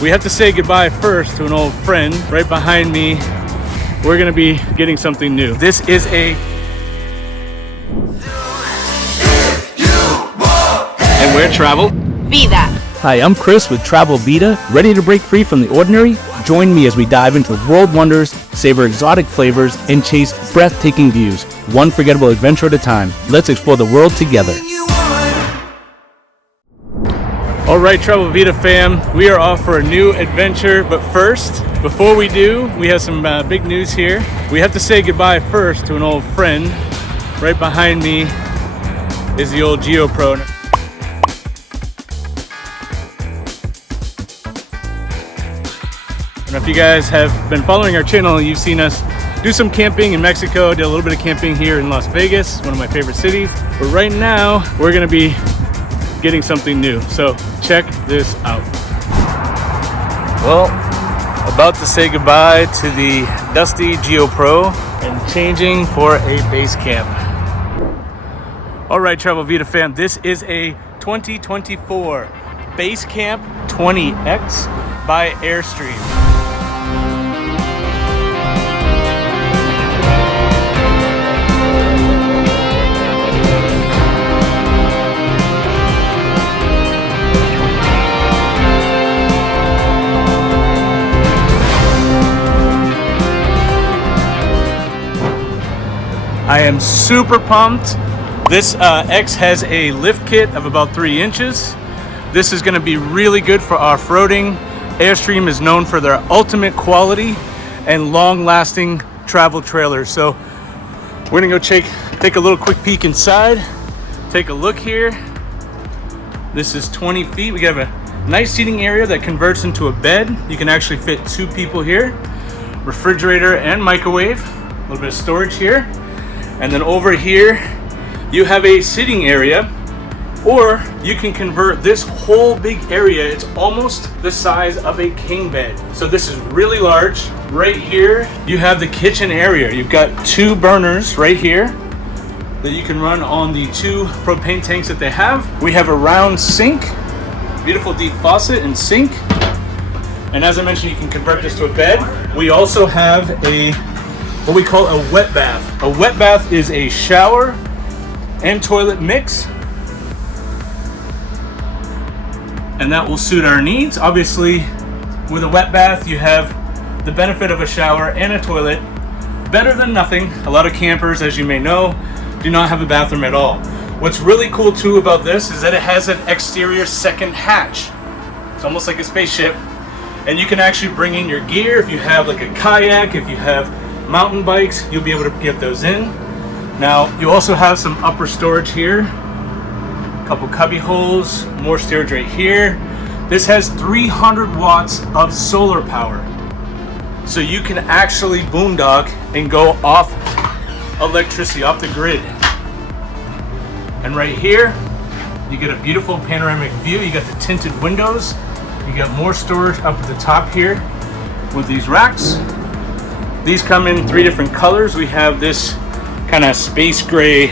we have to say goodbye first to an old friend. Right behind me, we're gonna be getting something new. This is a... And where travel? Vida. Hi, I'm Chris with Travel Vida. Ready to break free from the ordinary? Join me as we dive into world wonders, savor exotic flavors, and chase breathtaking views. One forgettable adventure at a time. Let's explore the world together. All right, Travel Vida fam, we are off for a new adventure. But first, before we do, we have some big news here. We have to say goodbye first to an old friend. Right behind me is the old GeoPro. And if you guys have been following our channel, you've seen us do some camping in Mexico, did a little bit of camping here in Las Vegas, one of my favorite cities. But right now, we're gonna be getting something new. So check this out. Well, about to say goodbye to the dusty GeoPro and changing for a Basecamp. All right, Travel Vida fam, this is a 2024 Basecamp 20X by Airstream. I am super pumped. This X has a lift kit of about 3 inches. This is gonna be really good for off-roading. Airstream is known for their ultimate quality and long-lasting travel trailers. So we're gonna go take a little quick peek inside. Take a look here. This is 20 feet. We have a nice seating area that converts into a bed. You can actually fit 2 people here. Refrigerator and microwave. A little bit of storage here. And then over here, you have a sitting area, or you can convert this whole big area. It's almost the size of a king bed. So this is really large. Right here, you have the kitchen area. You've got 2 burners right here that you can run on the 2 propane tanks that they have. We have a round sink, beautiful deep faucet and sink. And as I mentioned, you can convert this to a bed. We also have what we call a wet bath. A wet bath is a shower and toilet mix, and that will suit our needs. Obviously, with a wet bath, you have the benefit of a shower and a toilet. Better than nothing. A lot of campers, as you may know, do not have a bathroom at all. What's really cool too about this is that it has an exterior second hatch. It's almost like a spaceship, and you can actually bring in your gear. If you have like a kayak, if you have mountain bikes, you'll be able to get those in. Now, you also have some upper storage here, a couple cubby holes, more storage right here. This has 300 watts of solar power. So you can actually boondock and go off electricity, off the grid. And right here, you get a beautiful panoramic view. You got the tinted windows. You got more storage up at the top here with these racks. These come in 3 different colors. We have this kind of space gray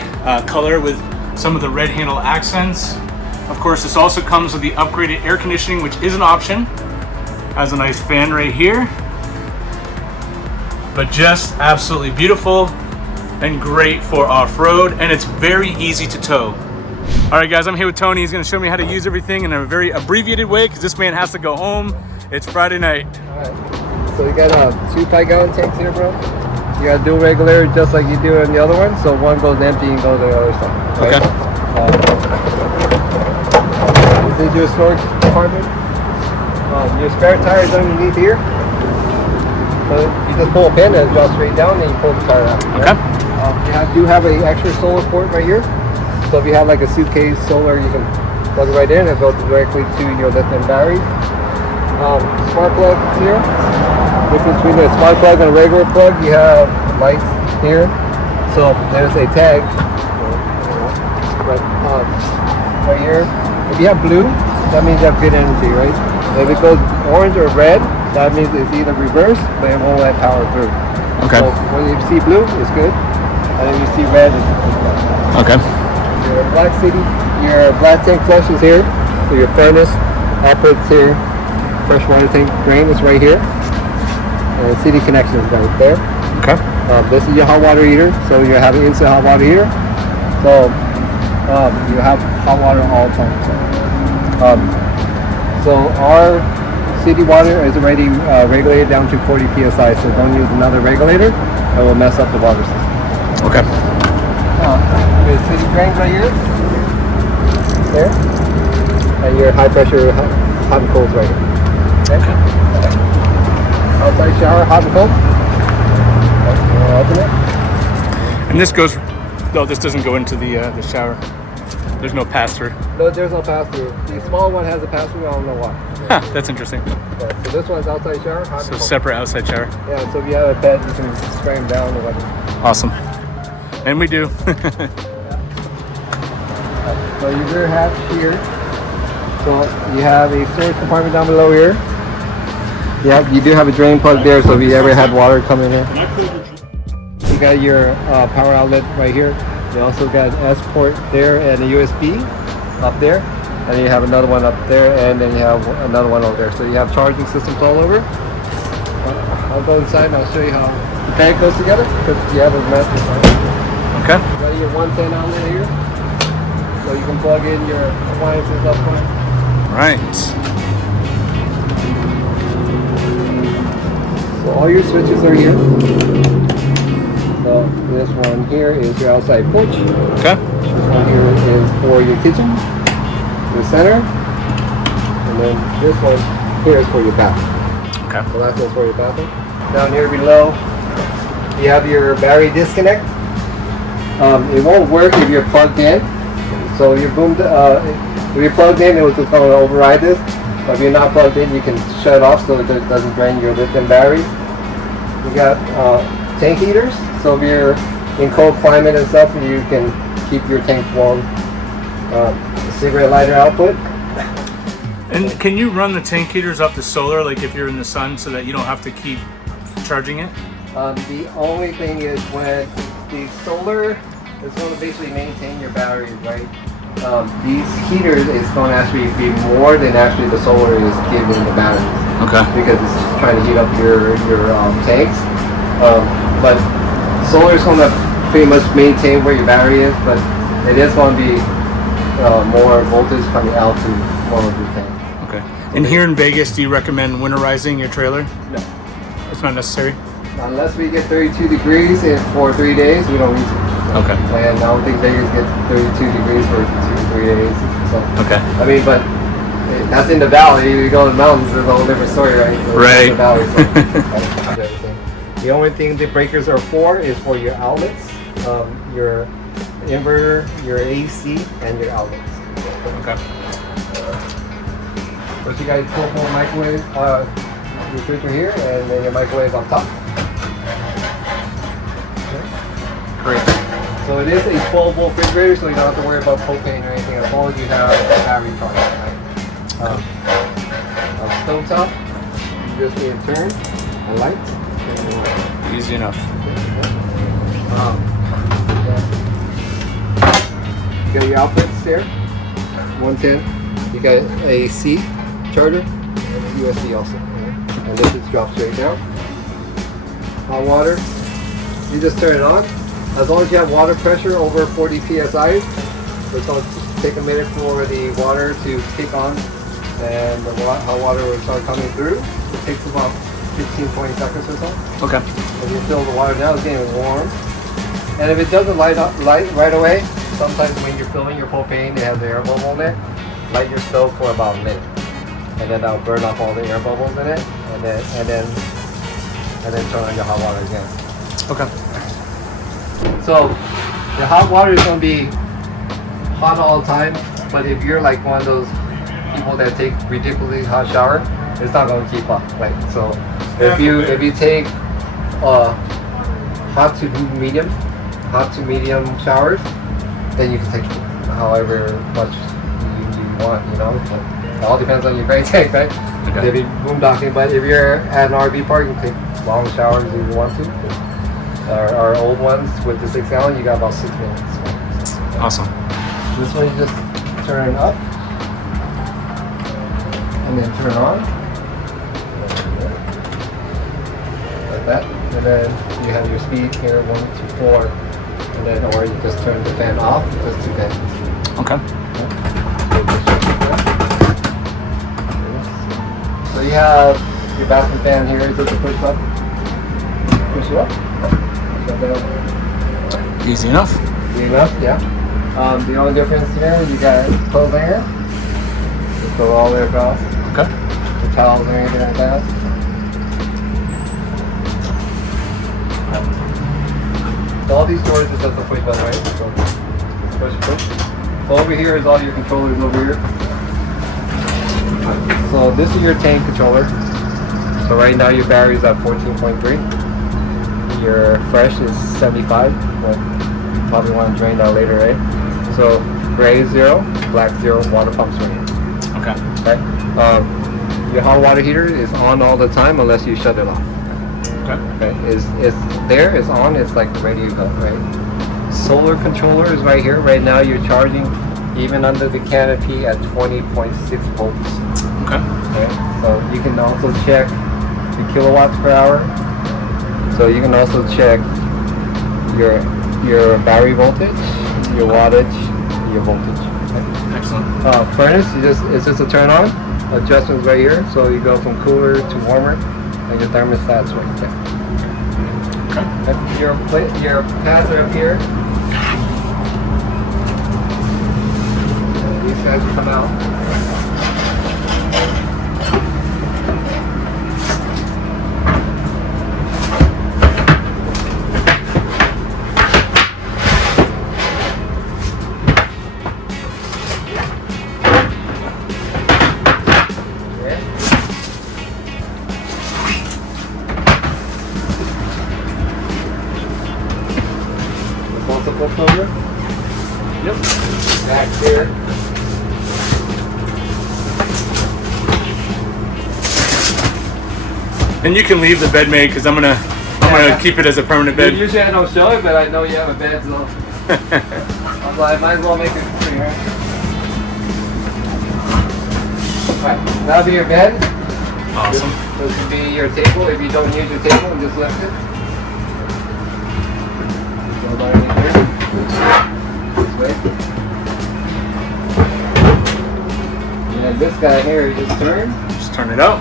color with some of the red handle accents. Of course, this also comes with the upgraded air conditioning, which is an option. Has a nice fan right here. But just absolutely beautiful and great for off-road, and it's very easy to tow. All right, guys, I'm here with Tony. He's gonna show me how to use everything in a very abbreviated way because this man has to go home. It's Friday night. All right. So you got 2 5-gallon tanks here, bro. You got to do regular just like you do in the other one. So one goes empty and goes to the other side. Right? Okay. This is your storage compartment. Your spare tire is underneath here. So you just pull a pin and it drops straight down, and you pull the tire out. Right? Okay. You do have an extra solar port right here. So if you have like a suitcase solar, you can plug it right in and go directly to your lithium battery. Spark plug here. Difference between a spark plug and a regular plug, you have lights here. So there's a tag right here. If you have blue, that means you have good energy, right? If it goes orange or red, that means it's either reverse, but it won't let power through. Okay. So when you see blue, it's good, and if you see red, it's bad. Okay. Your black tank flush is here. So your furnace operates here. freshwater tank drain is right here. And the city connection is right there. Okay. This is your hot water heater, so you have an instant hot water heater. So you have hot water all the time. So our city water is already regulated down to 40 psi, so don't use another regulator. It will mess up the water system. Okay. There's city drains right here. There. And your high pressure hot and cold right here. Okay. Outside shower, hot and cold. Open it. And this goes. No, this doesn't go into the shower. There's no pass through. No, there's no pass through. The small one has a pass through. I don't know why. Huh, that's interesting. Yeah, so this one's outside shower. Hot So and cold. separate outside shower. Yeah. So if you have a bed, you can spray them down or whatever. Awesome. And we do. So your rear hatch here. So you have a storage compartment down below here. Yeah, you do have a drain plug there, so if you ever had water come in here. You got your power outlet right here. You also got an S port there and a USB up there. And you have another one up there, and then you have another one over there. So you have charging systems all over. I'll go inside and I'll show you how the bag goes together, because you have a master part. Okay. You got your 110 outlet here. So you can plug in your appliances up front. Right. So all your switches are here. So this one here is your outside porch. Okay. This one here is for your kitchen, your center, and then this one here is for your bathroom. Okay. The last one's for your bathroom. Down here below, you have your battery disconnect. It won't work if you're plugged in. So if you're plugged in, it will just going to override this. But if you're not plugged in, you can shut it off so it doesn't drain your lithium battery. You got tank heaters. So if you're in cold climate and stuff, you can keep your tank warm. Cigarette lighter output. And can you run the tank heaters off the solar, like if you're in the sun, so that you don't have to keep charging it? The only thing is when the solar is going to basically maintain your batteries, right? These heaters is going to actually be more than actually the solar is giving the batteries. Okay. Because it's trying to heat up your tanks. But solar is going to pretty much maintain where your battery is, but it is going to be more voltage coming out to one of your tanks. Okay. And here in Vegas, do you recommend winterizing your trailer? No. It's not necessary? Unless we get 32 degrees for 3 days, we don't need to. Okay. And I don't think Vegas get 32 degrees for 2 to 3 days. So, Okay. I mean, but that's in the valley. You go to the mountains, it's a whole different story, right? So Right. in the valley, so everything. The only thing the breakers are for is for your outlets, your inverter, your AC, and your outlets. Okay. First, you got your 12-volt microwave refrigerator here, and then your microwave on top. Great. So it is a 12-volt refrigerator, so you don't have to worry about propane or anything as long as you have a battery charge. Right? Stovetop, you just need to turn the lights. Easy enough. You got your outputs there, 110. You got a C charger and a USB also. And this just drops straight down. Hot water, you just turn it on. As long as you have water pressure over 40 psi, it's going to take a minute for the water to kick on and the hot water will start coming through. It takes about 15-20 seconds or so. Okay. As you fill the water down, it's getting warm. And if it doesn't light right away, sometimes when you're filling your propane, it has the air bubble in it. Light your stove for about a minute, and then that'll burn off all the air bubbles in it, and then turn on your hot water again. Okay. So the hot water is going to be hot all the time, but if you're like one of those people that take ridiculously hot shower, it's not going to keep up, right? So if you take hot to medium showers, then you can take however much you want, you know. It all depends on your tank, right? Okay. If you're boondocking, but if you're at an RV park, you can take long showers if you want to. Our old ones with the 6 gallon, you got about 6 minutes. Awesome. This one you just turn up and then turn on. then you have your speed here, 1 to 4, and then or you just turn the fan off, just to vent. Okay. So you have your bathroom fan here. Is this a push button? Push it up. Easy enough. Easy enough, yeah. The only difference here, you got clothes hanger. Just go all the way across. Okay. The towels or anything like that. So all these doors is just a push button, right? So push, push. So over here is all your controllers over here. So this is your tank controller. So right now your battery is at 14.3. Your fresh is 75, but you probably want to drain that later, right? So gray is 0, black 0, water pump's right here. Okay. Okay. Your hot water heater is on all the time unless you shut it off. Okay. Okay. It's there, it's on, it's like the radio gun, right? Solar controller is right here. Right now you're charging even under the canopy at 20.6 volts. Okay. Okay. So you can also check the kilowatts per hour. So you can also check your battery voltage, your wattage, your voltage. Okay. Excellent. Furnace, it's just a turn on. Adjustments right here. So you go from cooler to warmer, and your thermostat's right there. Okay. Your pads are up here. And these guys will come out. Flip over. Yep. Back here. And you can leave the bed made because I'm gonna keep it as a permanent bed. Usually I don't show it, but I know you have a bed, so I'm like, might as well make it free, right? Alright, that'll be your bed. Awesome. This will be your table. If you don't use your table, just lift it. Go down in here. This way. And then this guy here, you just turn. Just turn it out.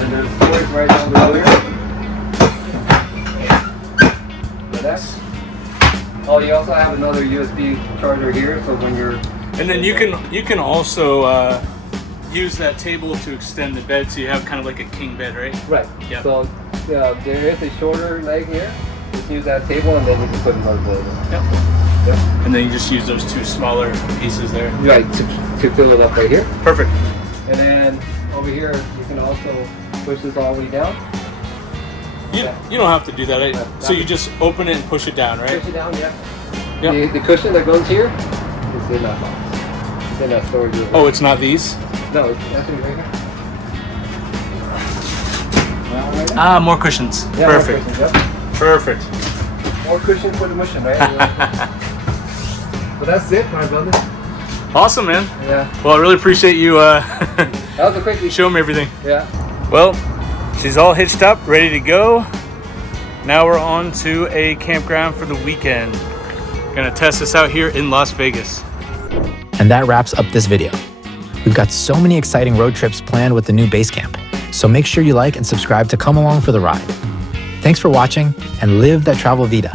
And there's storage right down below here. Like that. Oh, you also have another USB charger here, so when you're... And then you can also use that table to extend the bed, so you have kind of like a king bed, right? Right. Yep. So there is a shorter leg here. Just use that table, and then you can put another blade in. Yep. Yep. And then you just use those two smaller pieces there. Right, to fill it up right here. Perfect. And then over here, you can also push this all the way down. You don't have to do that. Right? So you just open it and push it down, right? Push it down, yeah. Yep. The cushion that goes here is in that box. It's in that storage room. Oh, it's not these? No, it's actually right here. Ah, more cushions. Yeah, Perfect. More cushions, yep. Perfect. More cushion for the mission, right? But that's it, my brother. Awesome, man. Yeah. Well, I really appreciate you That was a quickie. showing me everything. Yeah. Well, she's all hitched up, ready to go. Now we're on to a campground for the weekend. Gonna test this out here in Las Vegas. And that wraps up this video. We've got so many exciting road trips planned with the new Basecamp, so make sure you like and subscribe to come along for the ride. Thanks for watching, and live that travel Vida.